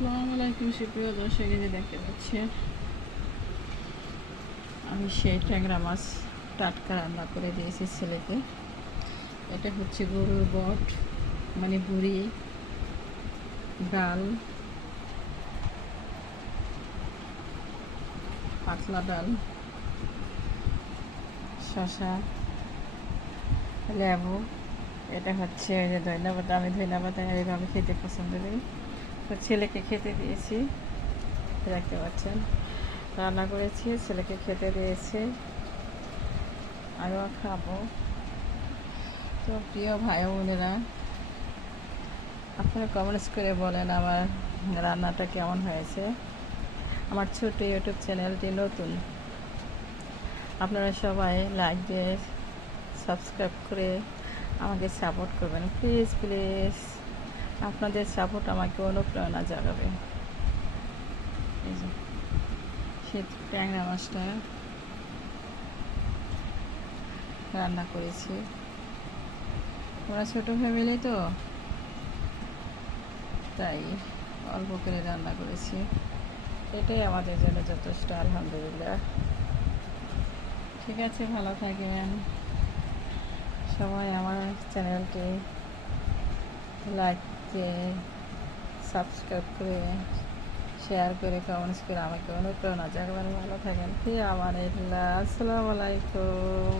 আসসালামু আলাইকুম সুপ্রিয় দর্শক, এই যে দেখতে পাচ্ছেন আমি সেই ট্যাংরা মাছ টাটকা রান্না করে দিয়েছি ছেলেকে। এটা হচ্ছে গরুর বট, মানে বুড়ি ডাল, পাতলা ডাল, শসা, লেবু। এটা হচ্ছে ওই যে ধন্যবাদ, আমি ধন্যবাদ এইভাবে খেতে পছন্দ করি, তো ছেলেকে খেতে দিয়েছি। দেখতে পাচ্ছেন রান্না করেছি, ছেলেকে খেতে দিয়েছি, আরও খাবো। তো প্রিয় ভাই বোনেরা, আপনারা কমেন্টস করে বলেন আমার রান্নাটা কেমন হয়েছে। আমার ছোট ইউটিউব চ্যানেলটি নতুন, আপনারা সবাই লাইক দিয়ে সাবস্ক্রাইব করে আমাকে সাপোর্ট করবেন, প্লিজ প্লিজ। আপনাদের সাপোর্ট আমাকে অনুপ্রেরণা জাগাবে। এই যে সে ট্যাংরা মাছটা রান্না করেছি, আমরা ছোটো ফ্যামিলি তো তাই অল্প করে রান্না করেছি, এটাই আমাদের জন্য যথেষ্ট, আলহামদুলিল্লাহ। ঠিক আছে, ভালো থাকবেন সবাই। আমার চ্যানেলটি লাইক দিয়ে সাবস্ক্রাইব করে শেয়ার করে কমেন্টস করে আমাকে অনুপ্রেরণা জাগাবেন। ভালো থাকেন, ফির আমার আসসালামু আলাইকুম।